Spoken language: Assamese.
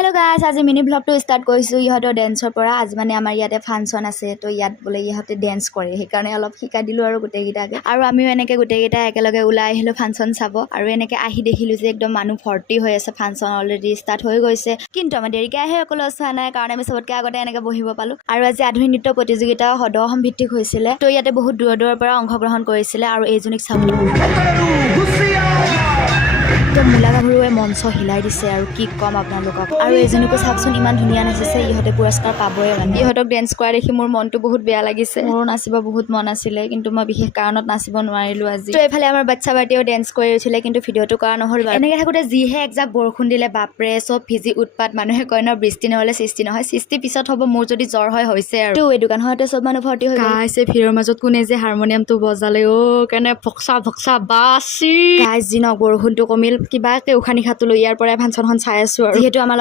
हेलो गाइस आज मिनी ब्लग तो स्टार्ट কৰিছো ইহতৰ ড্যান্সৰ পৰা আজ মানে আমাৰ ইয়াতে ফাংচন আছে তো ইয়াত বলে ইহতে ড্যান্স কৰে সেইকাৰণে অলপ শিকা দিলো আৰু গোটেই গিটাকে আৰু আমিও এনেকে গোটেই গিটা একেলগে ওলাই আহিলো ফাংচন চাব আৰু এনেকে আহি দেখিলো যে একদম মানুহ ভৰ্তি হৈ আছে ফাংচন অলৰেডি স্টাৰ্ট হৈ গৈছে কিন্তু আমাৰ দেৰিকে আহে অকল চোৱা নাই কাৰণ আমি সবতকে আগতে এনেকে বহিব পালো আৰু আজি আধুনিক নৃত্য প্ৰতিযোগিতা সদহম ভিত্তিক হৈছিল তো ইয়াতে বহুত দূৰ দূৰৰ পৰা অংশগ্ৰহণ কৰিছিল আৰু এইজনিক চাবলৈ তো মুলা গাভৰুৱে মঞ্চ হিলাই দিছে আৰু কি কম আপোনালোকক আৰু এজনীকো চাওকচোন ইমান ধুনীয়া নাচিছে ইহতে পুৰস্কাৰ পাবয়ে মানে ইহতক ড্যান্স কৰা দেখি মোৰ মনটো বহুত বেয়া লাগিছে মোৰ নাচিব বহুত মন আছিলে কিন্তু মই বিশেষ কাৰণত নাচিব নোৱাৰিলো আজি তো এফালে আমাৰ বাচ্চা বাটিও ড্যান্স কৰি উঠিলে কিন্তু ভিডিওটো কৰা নহল এনেকে থাকোতে যিহে একজাক বৰষুণ দিলে বাপৰে সব ভিজি উৎপাত মানুহে কয় ন বৃষ্টি নহলে সৃষ্টি নহয় সৃষ্টি পিছত হ'ব মোৰ যদি জ্বৰ হয় হৈছে আৰু তো এই দোকানখনতে সব মানুহ ভৰ্তি হৈ গাইছে ভিৰৰ মাজত কোনে যে হাৰমনিয়ামটো বজালে ও কেনে ভক্সা ভক্সা বাসি গাইছ জিনক বৰষুণটো কমিল কিবা কে উখানি খাতুলো ইয়াৰ পৰাই ফাংচনখন চাই আছো আৰু যেহেতু আমাৰ